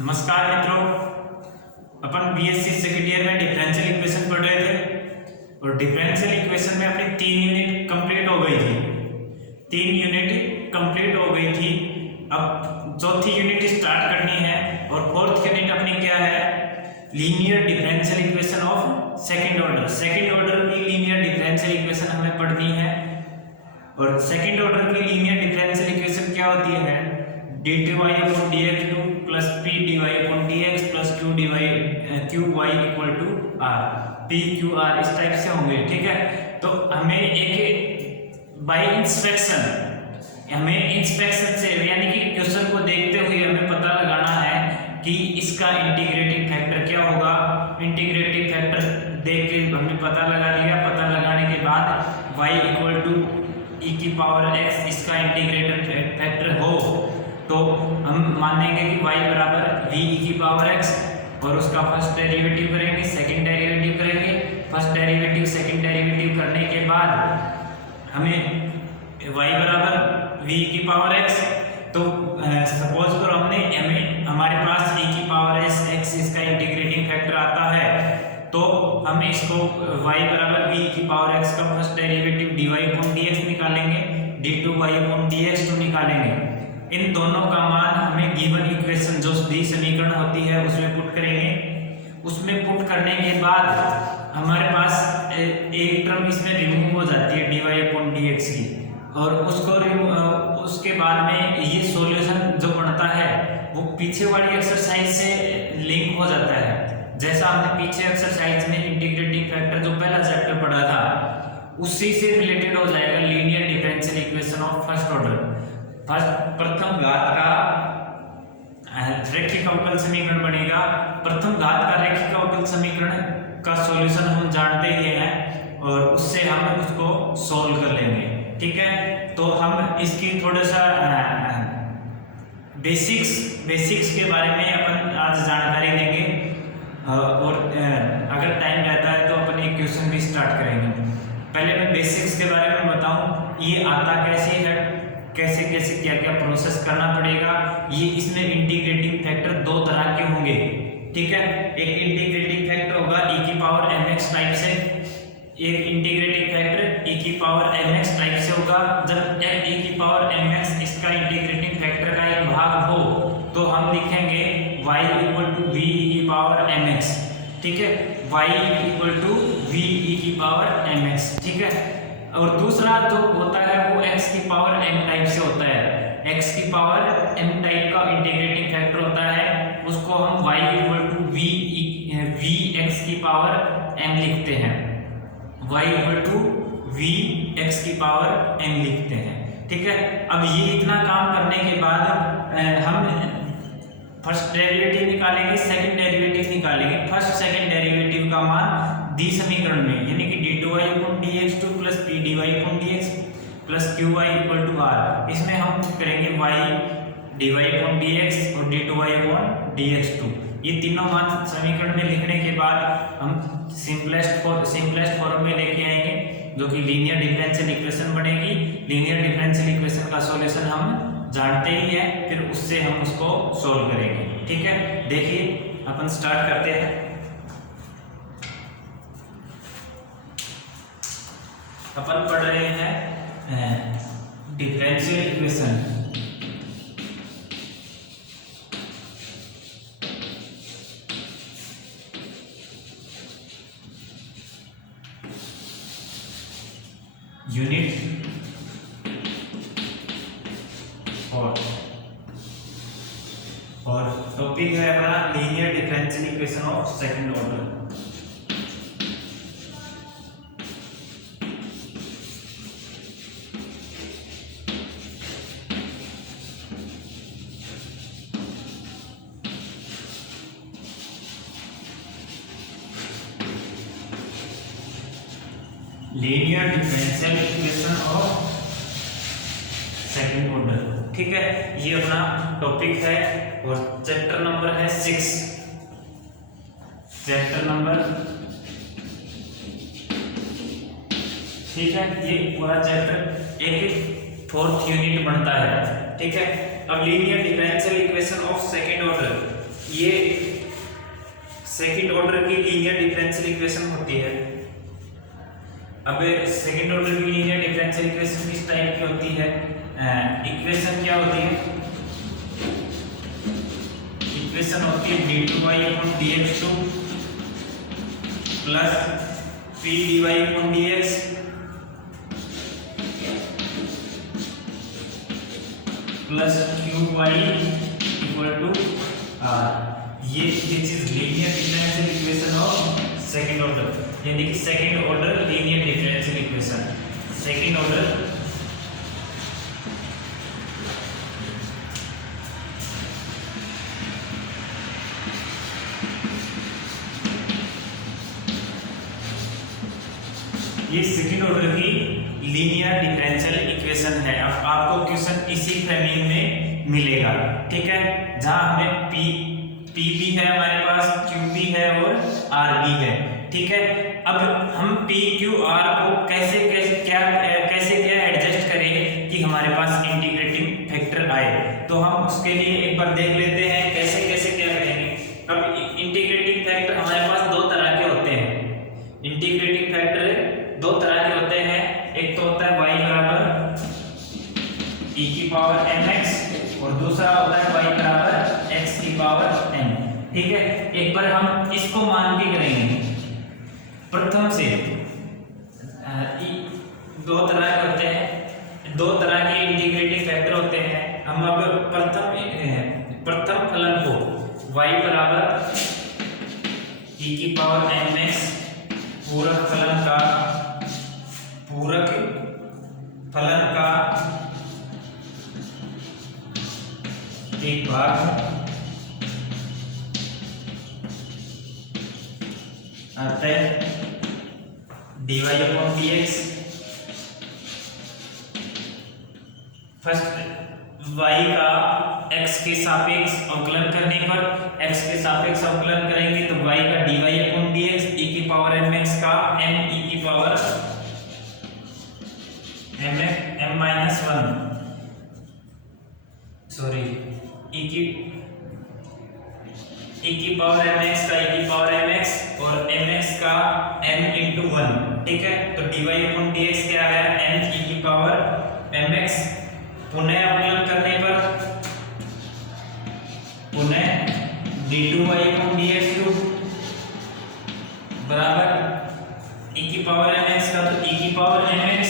नमस्कार मित्रों, अपन BSc second year में डिफरेंशियल इक्वेशन पढ़ रहे थे और डिफरेंशियल इक्वेशन में अपनी 3 यूनिट कंप्लीट हो गई थी। 3 यूनिट कंप्लीट हो गई थी। अब चौथी यूनिट स्टार्ट करनी है और फोर्थ यूनिट अपनी क्या है? Linear differential equation of second order. Second order की लीनियर डिफरेंशियल इक्वेशन हमें पढ़नी है। और सेकंड ऑर्डर की लीनियर डिफरेंशियल इक्वेशन क्या होती है? dy/dx2 plus p dy/dx plus q y equal to r, p q r इस टाइप से होंगे। ठीक है, तो हमें एक बाय इंस्पेक्शन से यानी कि क्वेश्चन को देखते हुए हमें पता लगाना है कि इसका इंटीग्रेटिंग फैक्टर क्या होगा। इंटीग्रेटिंग फैक्टर देख के हमने पता लगा लिया। पता लगाने के बाद y इक्वल टू e की पावर x इसका इंटीग्रेटेड फैक्टर हो तो हम मानेंगे कि y बराबर v e की पावर x और उसका फर्स्ट डेरिवेटिव करेंगे, सेकंड डेरिवेटिव करेंगे। फर्स्ट डेरिवेटिव सेकंड डेरिवेटिव करने के बाद हमें y बराबर v e की पावर x, तो सपोज करो हमारे पास e की पावर x इसका इंटीग्रेटिंग फैक्टर आता है, तो हम इसको y बराबर v e की पावर x का फर्स्ट डेरिवेटिव dy/dx निकालेंगे, d2y/dx2 निकालेंगे। इन दोनों का मान हमें गिवन इक्वेशन जो दी समीकरण होती है उसमें पुट करेंगे। उसमें पुट करने के बाद हमारे पास एक टर्म इसमें रिमूव हो जाती है dy/dx की, और उसके बाद में ये सॉल्यूशन जो बनता है वो पीछे वाली एक्सरसाइज से लिंक हो जाता है। जैसा हमने पीछे एक्सरसाइज में इंटीग्रेटिंग फैक्टर जो पहला चैप्टर पढ़ा था उसी से रिलेटेड हो जाएगा linear differential equation of first order. प्रथम घात का रैखिक अवकल समीकरण बनेगा। प्रथम घात का रैखिक अवकल समीकरण का सॉल्यूशन हम जानते ही हैं और उससे हम उसको सॉल्व कर लेंगे। ठीक है, तो हम इसकी थोड़ा सा बेसिक्स के बारे में अपन आज जानकारी देंगे और अगर टाइम रहता है तो अपन एक क्वेश्चन भी स्टार्ट करेंगे। पहले मैं बेसिक्स के बारे में बताऊं, ये आता कैसे है, कैसे कैसे क्या क्या प्रोसेस करना पड़ेगा। ये इसमें इंटीग्रेटिंग फैक्टर दो तरह के होंगे। ठीक है, एक इंटीग्रेटिंग फैक्टर होगा e की पावर mx टाइप से, एक इंटीग्रेटिंग फैक्टर e की पावर mx टाइप से होगा। जब e की पावर mx इसका इंटीग्रेटिंग फैक्टर का एक भाग हो तो हम लिखेंगे y equal to v e की पावर mx। ठीक है, y equal to v e की पावर mx। ठीक है, और दूसरा जो होता है वो x की पावर m टाइप से होता है। x की पावर m टाइप का इंटीग्रेटिंग फैक्टर होता है, उसको हम y equal to v x की पावर m लिखते हैं। y equal to v x की पावर m लिखते हैं। ठीक है, अब ये इतना काम करने के बाद हम फर्स्ट डेरिवेटिव निकालेंगे, सेकंड डेरिवेटिव निकालेंगे। फर्स्ट सेकंड डेरिवेटिव का मान दी समीकरण में यानी कि d2y/dx2 plus p dy/dx plus qy equal to r, इसमें हम करेंगे y dy/dx और d2y/dx2। ये तीनों मान समीकरण में लिखने के बाद हम सिंपलेस्ट फॉर्म में लेके आएंगे जो कि लीनियर डिफरेंशियल इक्वेशन बनेगी। लीनियर डिफरेंशियल इक्वेशन का सॉल्यूशन हम जानते ही है, फिर उससे हम उसको सॉल्व करेंगे। ठीक है, देखिए अपन स्टार्ट करते हैं। अपन पढ़ रहे हैं डिफरेंशियल इक्वेशन। यूनिट 4 और टॉपिक है अपना linear differential equation of second order. Linear differential equation of second order. ठीक है, ये अपना टॉपिक है और चैप्टर नंबर है 6। चैप्टर नंबर, ठीक है, ये पूरा चैप्टर एक फोर्थ यूनिट बनता है। ठीक है, अब linear differential equation of second order ये सेकंड ऑर्डर की लीनियर डिफरेंशियल इक्वेशन होती है। अब सेकंड ऑर्डर की लीनियर डिफरेंशियल इक्वेशन किस टाइप की होती है? इक्वेशन क्या होती है? इक्वेशन होती है d2y/dx2 plus p/dx plus qy equal to r। ये चीज linear differential equation of second order, यानी कि second order linear differential equation. Second order ये सेकंड ऑर्डर की लीनियर डिफरेंशियल इक्वेशन है। अब आपको क्वेश्चन इसी फ्रेमिंग में मिलेगा, ठीक है, जहां हमें p भी है हमारे पास, q भी है और r भी है, ठीक है। अब हम p q r को कैसे क्या एडजस्ट करें कि हमारे पास इंटीग्रेटिंग फैक्टर आए, तो हम उसके लिए एक बार देख लेते हैं कैसे क्या करेंगे। अब इंटीग्रेटिंग फैक्टर हमारे पास दो तरह के होते हैं। इंटीग्रेटिंग फैक्टर दो तरह के होते हैं, एक तो होता है y बराबर e की पावर mx और दूसरा होता है y बराबर x की पावर m, ठीक है। एक बार हम इसको मान के करेंगे। प्रथम से दो तरह के होते हैं, दो तरह के इंटीग्रेटिंग फैक्टर होते हैं। हम अब प्रथम फलन को y बराबर e की पावर mx पूरक फलन का एक भाग अतः dy/dx फर्स्ट y का x के सापेक्ष अवकलन करने पर, x के सापेक्ष अवकलन करेंगे तो y का dy/dx e की पावर mx का m e की पावर m-1 सॉरी e की पावर mx का e की पावर mx और mx का m/1, ठीक है। तो dy/dx क्या है? m e की पावर mx। पुनः अवकलन करने पर पुनः d2y/dx2 बराबर e की पावर mx का तो e की पावर mx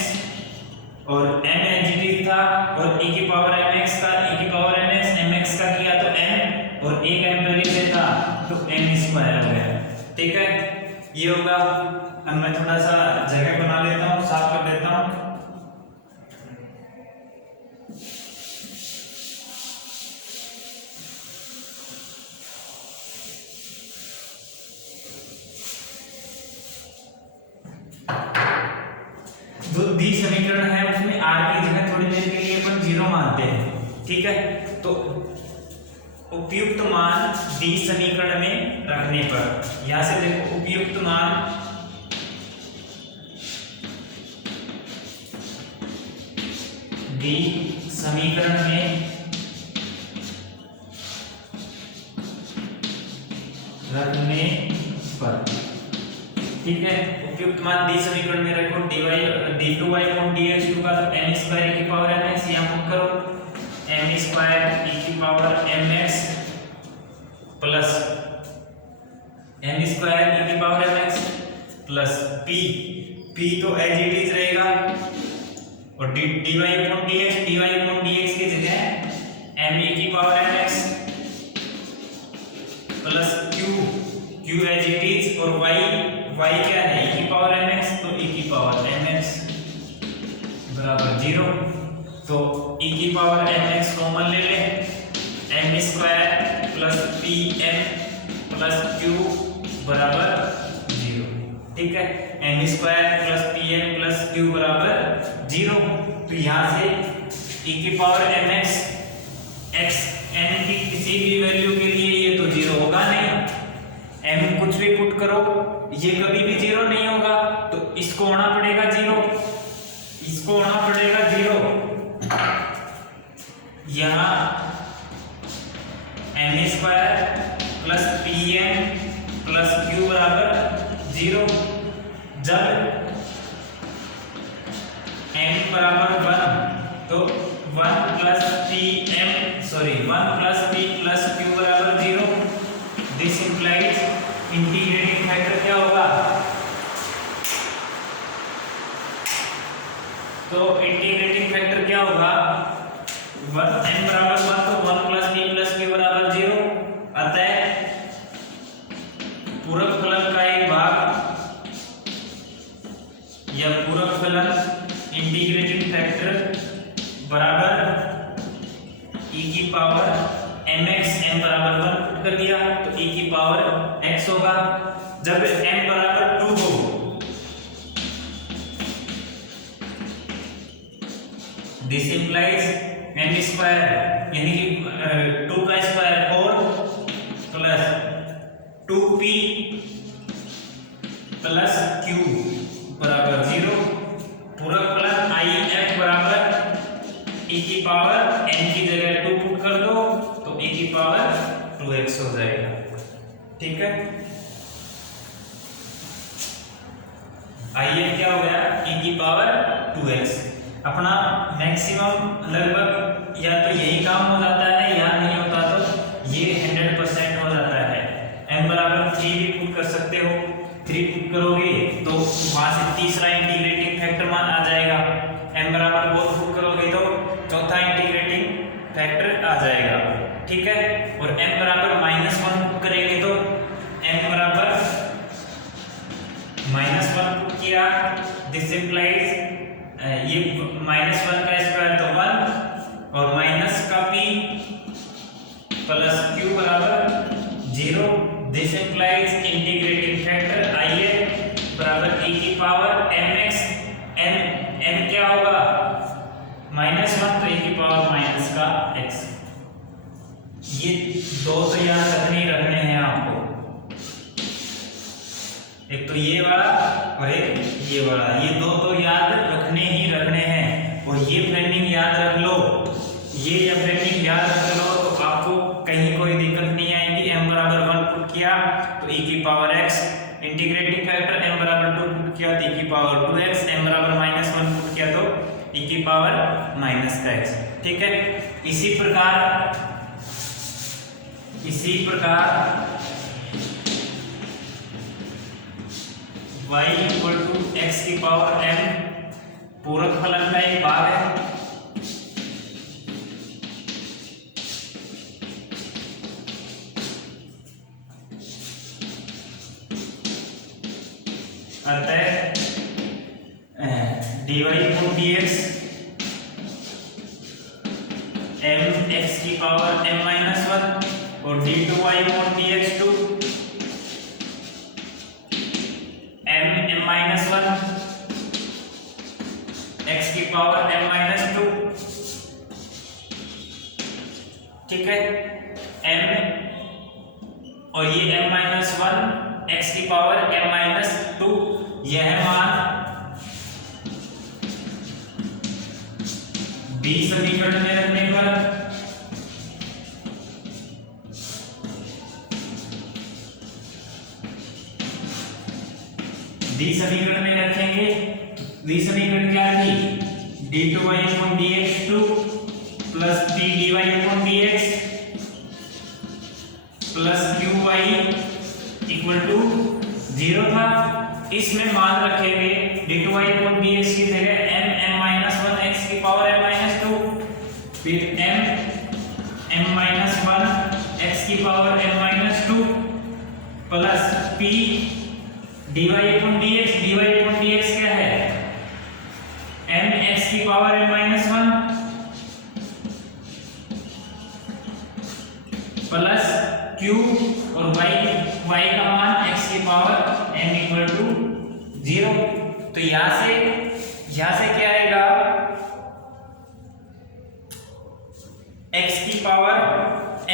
और m एलजीब्रिक था और e की पावर mx का e की पावर mx का किया तो m और एक m पहले से था तो m स्क्वायर हो गया, ठीक है। ये होगा। अब मैं थोड़ा सा जगह बना लेता हूँ, साफ कर देता हूँ। जो दी समीकरण है उसमें r की जगह थोड़ी देर के लिए अपन 0 मानते हैं, ठीक है। तो उपयुक्त मान दी समीकरण में रखने पर, यहां से देखो उपयुक्त मान दी समीकरण में रखने पर, ठीक है। उपयुक्त मान दी समीकरण में रखो d2y/dx2 का तो m² e की पावर mx, यहां पुट करो m² e की power mx plus m² e की पावर mx प्लस p तो एज इट इज रहेगा और dy/dx की जगह m e की power mx plus q as it is और y क्या है? e की पावर mx, तो e की पावर mx बराबर 0। तो e की पावर mx कॉमन ले ले, m² plus pm plus q बराबर 0, ठीक है। m² plus pm plus q बराबर 0। तो यहाँ से e की पावर mx x m की किसी भी वैल्यू के लिए ये तो 0 होगा नहीं, m कुछ भी पुट करो ये कभी भी 0 नहीं होगा, तो इसको होना पड़ेगा 0, इसको होना पड़ेगा 0। यहाँ m² plus p m plus q बराबर 0। जब m बराबर 1 तो 1 प्लस पी प्लस क्यू बराबर 0। दिस इंप्लाइज इंटीग्रेटिंग फैक्टर क्या होगा? तो इंटीग्रेटिंग फैक्टर क्या होगा? m बराबर 1 तो 1 प्लस p प्लस q बराबर 0। अतः पूरक फलन का एक भाग या पूरक फलन इंटीग्रेटिंग फैक्टर बराबर e की पावर mx, m बराबर 1 पुट कर दिया तो e की पावर x होगा। जब m बराबर 2 हो दिस इंप्लाइज m स्क्वायर यानी कि 2 का square 4 plus 2p plus q बराबर 0। पूरक फलन if बराबर e की पावर n की जगह 2 पुट कर दो तो e की पावर 2x हो जाएगा। ठीक है, if क्या हो गया? e की पावर 2x। अपना मैक्सिमम लगभग या तो यही काम हो जाता है या नहीं होता तो ये 100% हो जाता है। m बराबर 3 भी पुट कर सकते हो, 3 पुट करोगे तो वहां से तीसरा इंटीग्रेटिंग फैक्टर मान आ जाएगा। m बराबर 4 पुट करोगे तो चौथा इंटीग्रेटिंग फैक्टर आ जाएगा। ठीक है, और m बराबर -1 पुट करेंगे तो m बराबर -1 पुट किया। दिस इंप्लाइज ये -1 का स्क्वायर तो 1 और माइनस का p प्लस q बराबर 0। This implies integrating factor if बराबर e की पावर mx। m क्या होगा? -1 तो e की पावर माइनस का x। ये दो तो याद रखने हैं आपको, एक तो ये वाला और एक ये वाला। ये दो तो याद रखने हैं और ये फ्रेंडिंग याद रख लो। ये या फ्रेंडिंग याद रख लो तो आपको कहीं कोई दिक्कत नहीं आएगी। m बराबर 1 पुट किया तो e की power x, integrating factor m बराबर 2 पुट किया तो e की पावर 2x, m बराबर -1 पुट किया तो e की पावर माइनस का x। ठीक है, इसी प्रकार y इक्वल टू x की पावर m पूरक फलन का एक भाग है। अतः dy upon dx m x की पावर m-1 और d2y upon dx 2 m-1 x की पावर m-2। ठीक है, m और ये m-1 x की पावर m-2 यह मान b समीकरण में रखने पर d समीकरण में रखेंगे। d समीकरण क्या थी? d2y upon dx2 plus p dy upon dx plus qy equal to 0 था। इसमें मान रखेंगे d2y अपॉन dx की जगह m-1 x की पावर m-2 फिर m-1 x की power m-2 plus p dy upon dx क्या है? m x की पावर m-1 प्लस q और y का मान x की पावर m इक्वल टू 0। तो यहां से क्या आएगा? x की पावर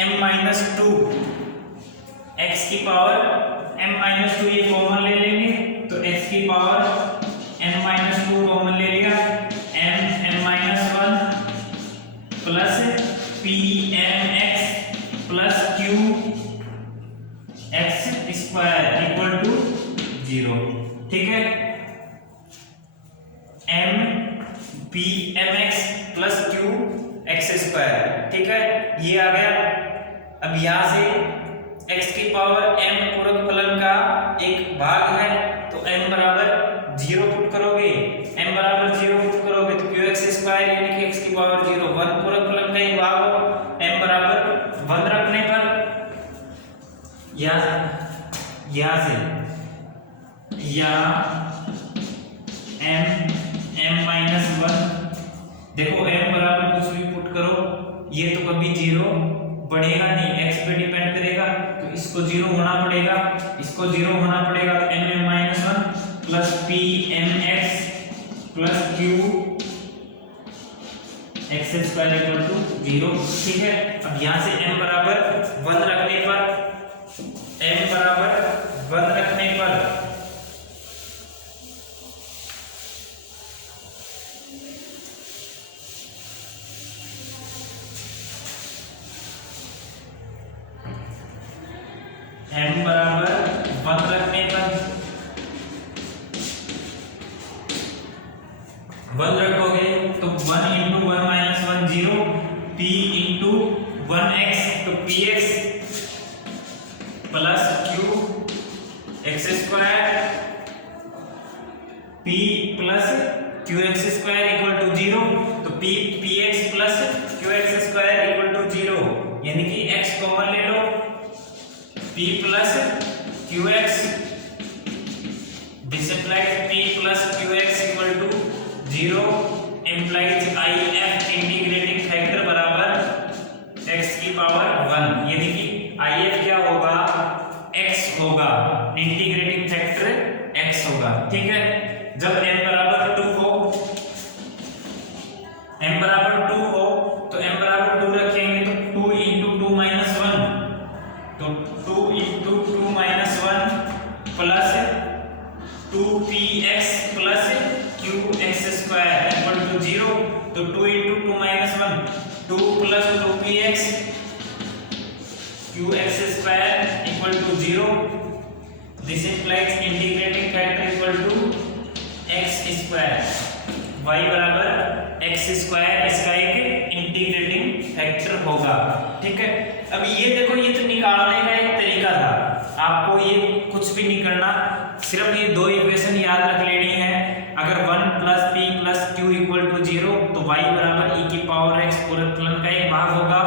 m-2 x की पावर m-2 ये कॉमन ले लेंगे तो x की पावर m-2 कॉमन ले लिया। m-1 plus p mx plus q 0। ठीक है, m p m x plus q x square. ठीक है, ये आ गया। अब यहां से x की पावर m पूरक फलन का एक भाग है, तो m बराबर 0 पुट करोगे, m बराबर 0 पुट करोगे तो क्यू एक्स स्क्वायर यानी कि x की पावर 0 1 पूरक फलन का एक भाग हो, m बराबर 1 रखने पर यहाँ से m माइनस 1, देखो m बराबर कुछ भी पुट करो, ये तो कभी 0 बढ़ेगा नहीं, x पे डिपेंड करेगा, तो इसको 0 होना पड़ेगा, इसको 0 होना पड़ेगा, तो m minus 1 plus p m x plus q x square equal to 0। ठीक है, अब यहाँ से m बराबर 1 रखने पर m बराबर 1 रखने पर m बराबर 1 रखने पर 1 रखोगे तो 1 into 1 minus 1 0, p into 1x तो px plus q x square p plus q x square equal to 0, तो p px plus q x square equal to 0, यानी कि x कॉमन ले लो, p plus q x, this implies p plus q x equal to 0 implies if integrating factor बराबर x की power 1, यानी कि if क्या होगा, x होगा, इंटीग्रेटिंग फैक्टर x होगा। ठीक है, जब m बराबर 2 हो, m बराबर 2 हो तो m बराबर 2 रखेंगे तो 2 इंटू 2 माइनस 1, तो 2 into 2 minus 1 plus 2px plus q x square equal to 0, तो 2 into 2 minus 1 2 plus 2px q x square equal to 0, this implies integrating factor equal to x square, y बराबर x square, इसका एक integrating factor होगा। ठीक है, अब ये देखो, ये तो निकालने का एक तरीका था, आपको ये कुछ भी नहीं करना, सिर्फ ये दो इक्वेशन याद रख लेनी है। अगर 1 plus p plus q equal to 0 तो y बराबर e की पावर x पूरक फलन का एक भाग होगा,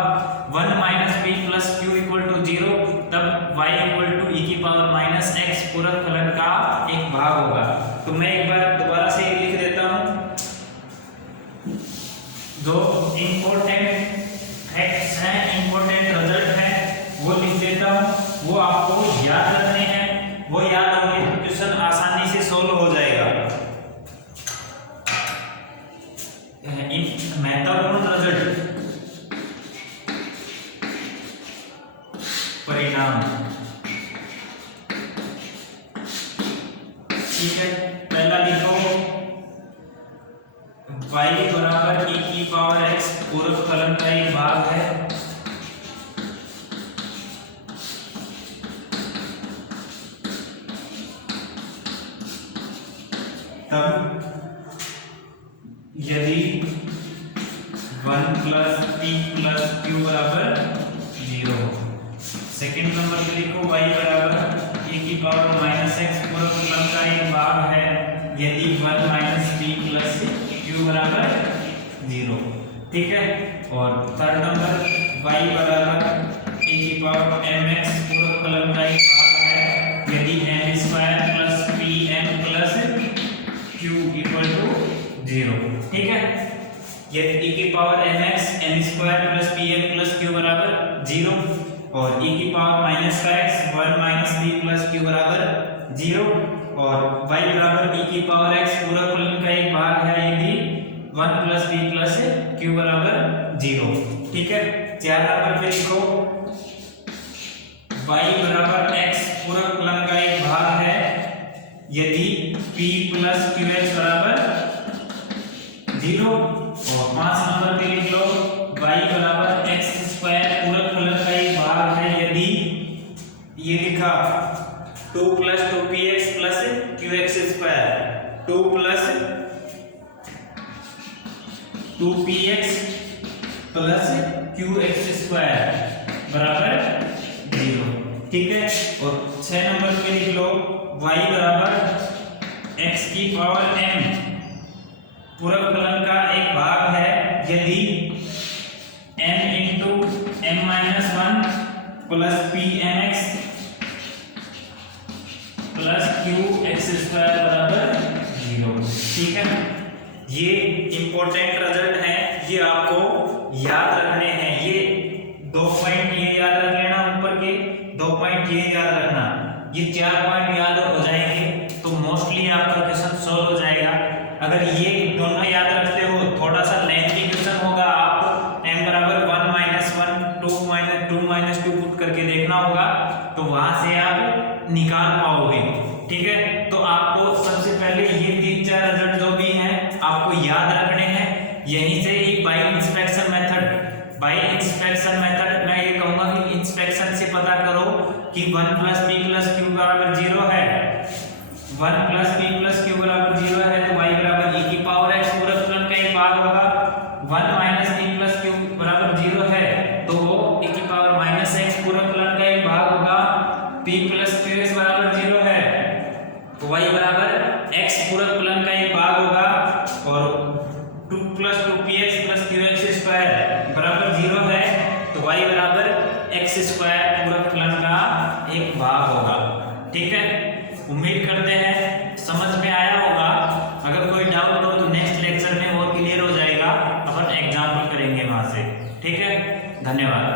1 minus p plus q equal to 0 तब y इक्वल टू e की पावर माइनस x पूरक फलन का एक भाग होगा। तो मैं एक बार दोबारा से लिख देता हूँ, जो इंपॉर्टेंट फैक्ट्स हैं, इंपॉर्टेंट रिजल्ट हैं, वो लिख देता हूँ, वो आपको याद रखने हैं, वो याद होंगे तो क्वेश्चन आसानी से सोल्व हो जाएगा। महत्वपूर्ण रिजल्ट, परिणाम। ठीक है, पहला लिखो y बराबर e की पावर x पूरक फलन का एक भाग है, तब यदि 1 प्लस p प्लस q बराबर 0। सेकेंड नंबर पे लिखो y बराबर e की पावर माइनस x पूरक फलन का एक भाग है यदि 1 माइनस p प्लस q बराबर 0। ठीक है, और थर्ड नंबर y बराबर e की पावर mx पूरक फलन का एक भाग है यदि m square plus pm plus q equal to 0। ठीक है, यदि e की power mx m square plus pm plus q बराबर 0 और e की पावर माइनस का x 1 minus p plus q बराबर 0 और y बराबर e की पावर x पूरक फलन का एक भाग है यदि 1 प्लस p प्लस q बराबर 0। ठीक है, 4 नंबर पे लिखो y बराबर x पूरक फलन का एक भाग है यदि p प्लस qx बराबर 0 और 5 नंबर पे लिख लो y बराबर x स्क्वायर पूरक फलन का एक भाग है यदि ये लिखा 2 plus 2px plus q x square 2 plus 2px plus q x square बराबर 0। ठीक है, और 6 नंबर पे लिख लो y बराबर x की पावर m पूरक फलन का एक भाग है यदि m into m minus 1 plus p m x plus q x square बराबर 0। ठीक है, ये इंपॉर्टेंट रिजल्ट है, ये आपको याद रखने हैं। ये 2 पॉइंट ये याद रख लेना, ऊपर के 2 पॉइंट ये याद रखना, ये 4 पॉइंट याद हो जाएंगे तो मोस्टली आपका क्वेश्चन सॉल्व हो जाएगा। अगर ये दोनों याद रखते हो, थोड़ा सा लेंथी क्वेश्चन होगा, आपको m बराबर 1 माइनस 1 2 माइनस 2 पुट करके देखना होगा, तो वहां से आप निकाल पाओगे। ठीक है, तो आपको सबसे पहले ये 3-4 रिजल्ट जो भी हैं आपको याद रखने हैं। यहीं से ही बाय इंस्पेक्शन मेथड मैं ये कहूंगा कि इंस्पेक्शन से पता करो कि 1 प्लस पी प्लस क्यू बराबर 0 है। 1 प्लस पी प्लस क्यू बराबर 0 है तो y बराबर e की पावर x पूरक फलन का एक भाग होगा। 1 माइनस पी प्लस क्यू बराबर 0 है तो वो e की पावर माइनस x पूरक फलन का एक भाग होगा। p प्लस क्यू एक्स बराबर 0 है तो y बराबर x पूरक फलन का एक भाग होगा, और 2 plus 2px plus qx square बराबर 0 है तो y बराबर x स्क्वायर पूरक फलन का एक भाग होगा। ठीक है, उम्मीद करते हैं समझ में आया होगा। अगर कोई डाउट हो तो नेक्स्ट लेक्चर में और क्लियर हो जाएगा, अपन एग्जाम्पल करेंगे वहां से। ठीक है, धन्यवाद।